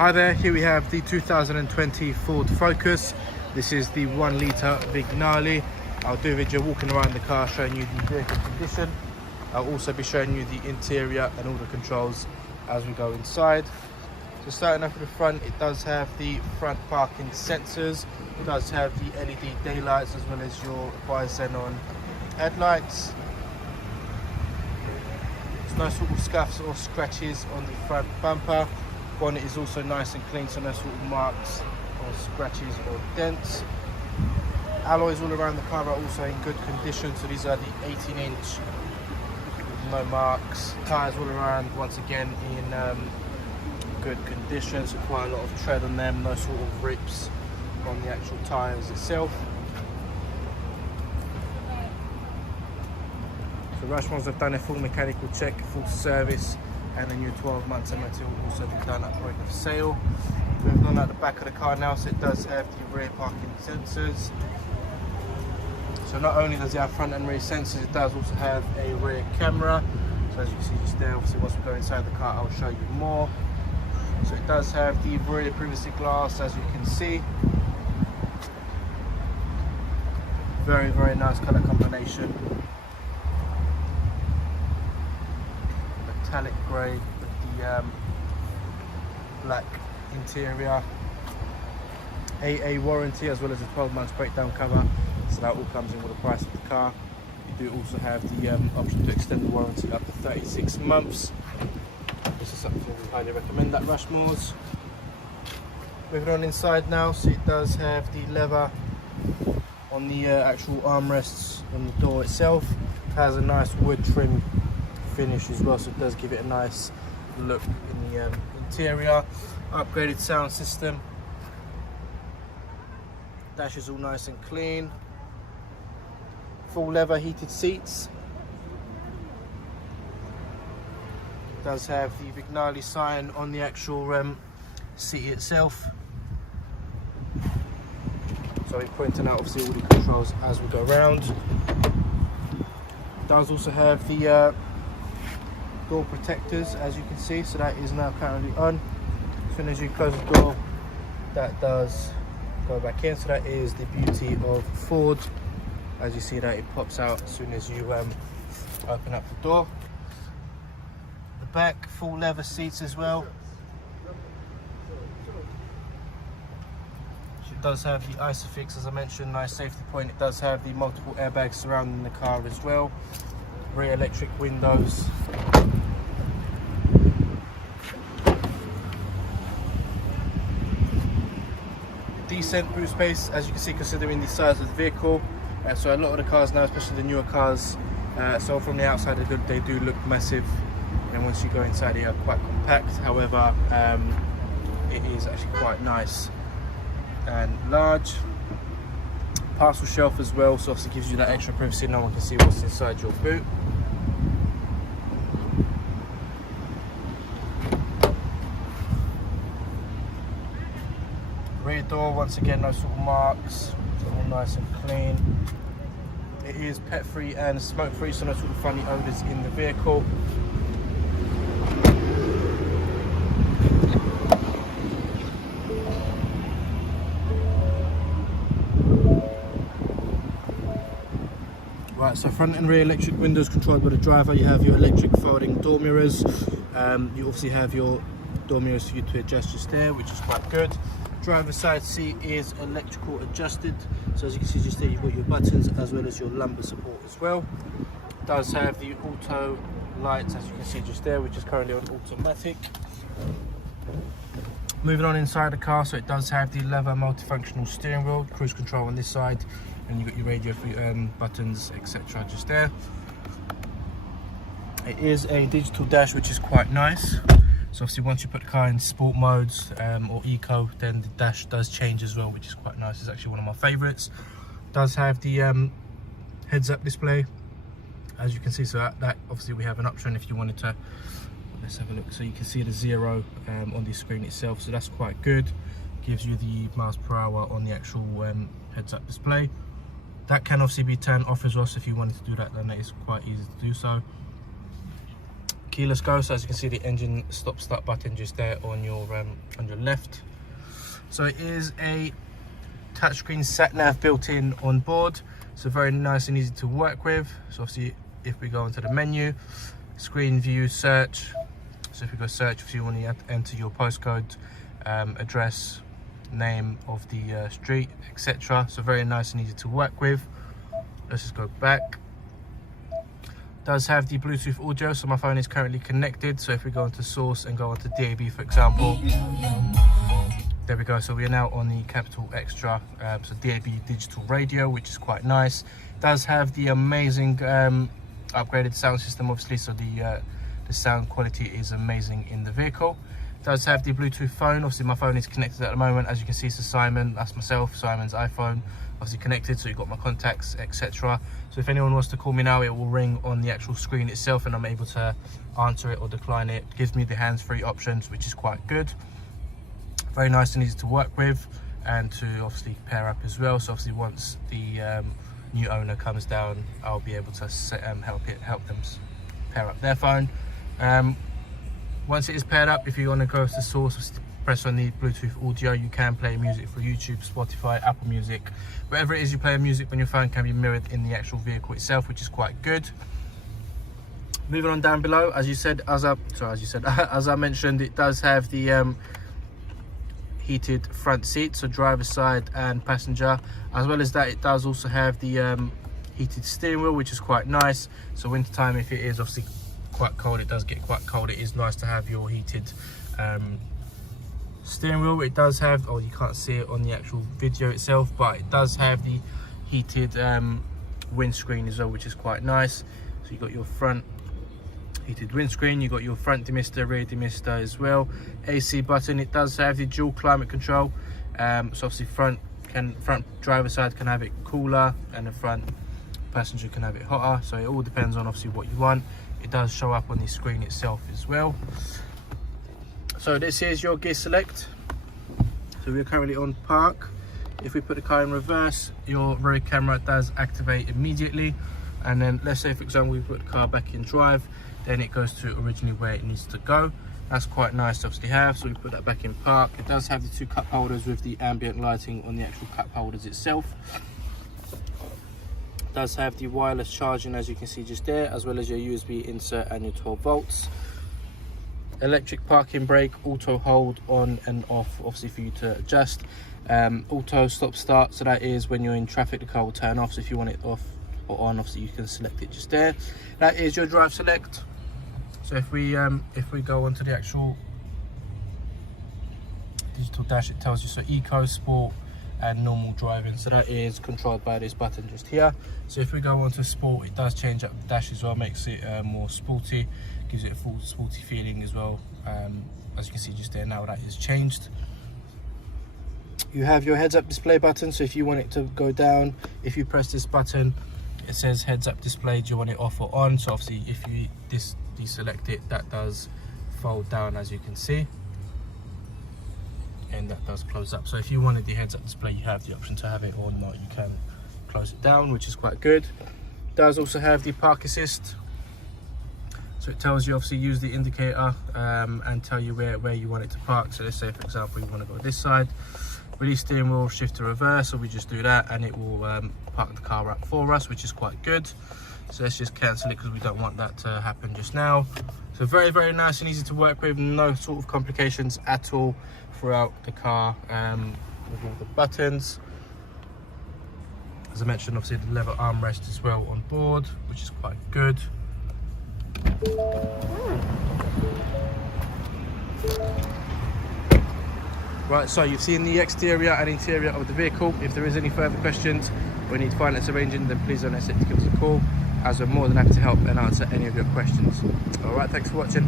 Hi there, here we have the 2020 Ford Focus. This is the 1 litre Vignale. I'll do a video walking around the car showing you the vehicle condition. I'll also be showing you the interior and all the controls as we go inside. So starting off at the front, it does have the front parking sensors. It does have the LED daylights as well as your bi-xenon headlights. There's no sort of scuffs or scratches on the front bumper. Bonnet is also nice and clean, so no sort of marks or scratches or dents. Alloys all around the car are also in good condition, so these are the 18-inch with no marks. Tyres all around, once again, in good condition, so quite a lot of tread on them, no sort of rips on the actual tyres itself. So Rushmores have done a full mechanical check, full service, and a new 12 months MOT will also be done at point of sale. Moving on at the back of the car now, so it does have the rear parking sensors. So not only does it have front and rear sensors, it does also have a rear camera. So as you can see just there, obviously once we go inside the car I'll show you more. So it does have the rear privacy glass, as you can see. Very, very nice colour combination. Metallic grey with the black interior. AA warranty as well as a 12 months breakdown cover, so that all comes in with the price of the car. You do also have the option to extend the warranty up to 36 months. This is something we highly recommend at Rushmores. Moving on inside now, so it does have the leather on the actual armrests on the door itself. It has a nice wood trim finish as well, so it does give it a nice look in the interior. Upgraded sound system. Dash is all nice and clean. Full leather heated seats. It does have the Vignale sign on the actual seat itself. So we're pointing out obviously all the controls as we go around. It does also have the door protectors, as you can see, so that is now currently on. As soon as you close the door, that does go back in, so that is the beauty of Ford. As you see that it pops out as soon as you open up the door. The back, full leather seats as well. It does have the Isofix, as I mentioned, nice safety point. It does have the multiple airbags surrounding the car as well. Rear electric windows. Decent boot space, as you can see, considering the size of the vehicle. So a lot of the cars now, especially the newer cars, so from the outside they do look massive, and once you go inside they are quite compact. However, it is actually quite nice and large. Parcel shelf as well, so obviously gives you that extra privacy, no one can see what's inside your boot. Rear door, once again, no sort of marks, it's all nice and clean. It is pet free and smoke free, so no sort of funny odours in the vehicle. Right, so front and rear electric windows controlled by the driver. You have your electric folding door mirrors. You obviously have your door mirrors for you to adjust just there, which is quite good. Driver's side seat is electrical adjusted, so as you can see just there you've got your buttons as well as your lumbar support as well. It does have the auto lights, as you can see just there, which is currently on automatic. Moving on inside the car, so it does have the leather multifunctional steering wheel, cruise control on this side, and you've got your radio buttons, etc. just there. It is a digital dash, which is quite nice. So obviously once you put the car in sport modes or eco, then the dash does change as well, which is quite nice. It's actually one of my favourites. Does have the heads-up display, as you can see. So that obviously we have an option if you wanted to. Let's have a look. So you can see the 0 on the screen itself, so that's quite good. Gives you the miles per hour on the actual heads-up display. That can obviously be turned off as well, so if you wanted to do that, then it is quite easy to do so. keyless go. So as you can see, the engine start button just there on your left. So it is a touchscreen sat nav built in on board, so very nice and easy to work with. So obviously if we go into the menu, screen view, search, so if we go search, if you want to enter your postcode, address, name of the street, etc. So very nice and easy to work with. Let's just go back. Does have the Bluetooth audio, so my phone is currently connected. So if we go into source and go onto DAB, for example, there we go. So we are now on the Capital Extra, so DAB digital radio, which is quite nice. Does have the amazing upgraded sound system, obviously, so the sound quality is amazing in the vehicle. Does have the Bluetooth phone. Obviously my phone is connected at the moment, as you can see. So Simon, that's myself, Simon's iPhone, obviously connected, so you've got my contacts, etc. So if anyone wants to call me now, it will ring on the actual screen itself and I'm able to answer it or decline it. It gives me the hands-free options, which is quite good. Very nice and easy to work with, and to obviously pair up as well. So obviously once the new owner comes down, I'll be able to help them pair up their phone. Once it is paired up, if you want to go to source, press on the Bluetooth audio, you can play music for YouTube, Spotify, Apple Music, wherever it is you play music on your phone can be mirrored in the actual vehicle itself, which is quite good. Moving on down below, as I mentioned, it does have the heated front seat, so driver side and passenger. As well as that, it does also have the heated steering wheel, which is quite nice. So winter time, if it is obviously quite cold, it does get quite cold, it is nice to have your heated steering wheel. It does have, oh, you can't see it on the actual video itself, but it does have the heated windscreen as well, which is quite nice. So you've got your front heated windscreen, you've got your front demister, rear demister as well. AC button. It does have the dual climate control, so obviously front driver side can have it cooler and the front passenger can have it hotter, so it all depends on obviously what you want. It does show up on the screen itself as well. So this is your gear select. So we're currently on park. If we put the car in reverse, your rear camera does activate immediately, and then let's say for example we put the car back in drive, then it goes to originally where it needs to go. That's quite nice to obviously have. So we put that back in park. It does have the two cup holders with the ambient lighting on the actual cup holders itself. It does have the wireless charging, as you can see just there, as well as your USB insert and your 12 volts. Electric parking brake, auto hold on and off, obviously for you to adjust. Auto stop start, so that is when you're in traffic the car will turn off. So if you want it off or on, obviously you can select it just there. That is your drive select. So if we go onto the actual digital dash, it tells you so eco, sport and normal driving, so that is controlled by this button just here. So if we go onto sport, it does change up the dash as well, makes it more sporty, gives it a full sporty feeling as well. As you can see just there now, that is changed. You have your heads up display button, so if you want it to go down, if you press this button, it says heads up display, do you want it off or on? So obviously if you deselect it, that does fold down, as you can see, and that does close up. So if you wanted the heads up display, you have the option to have it or not. You can close it down, which is quite good. It does also have the park assist, so it tells you obviously use the indicator and tell you where you want it to park. So let's say for example you want to go this side, release steering wheel, shift to reverse, so we just do that and it will park the car up for us, which is quite good. So let's just cancel it because we don't want that to happen just now. So very, very nice and easy to work with, no sort of complications at all throughout the car with all the buttons. As I mentioned, obviously the leather armrest as well on board, which is quite good. Right, so you've seen the exterior and interior of the vehicle. If there is any further questions or you need finance arranging, then please don't hesitate to give us a call, as we're more than happy to help and answer any of your questions. All right, thanks for watching.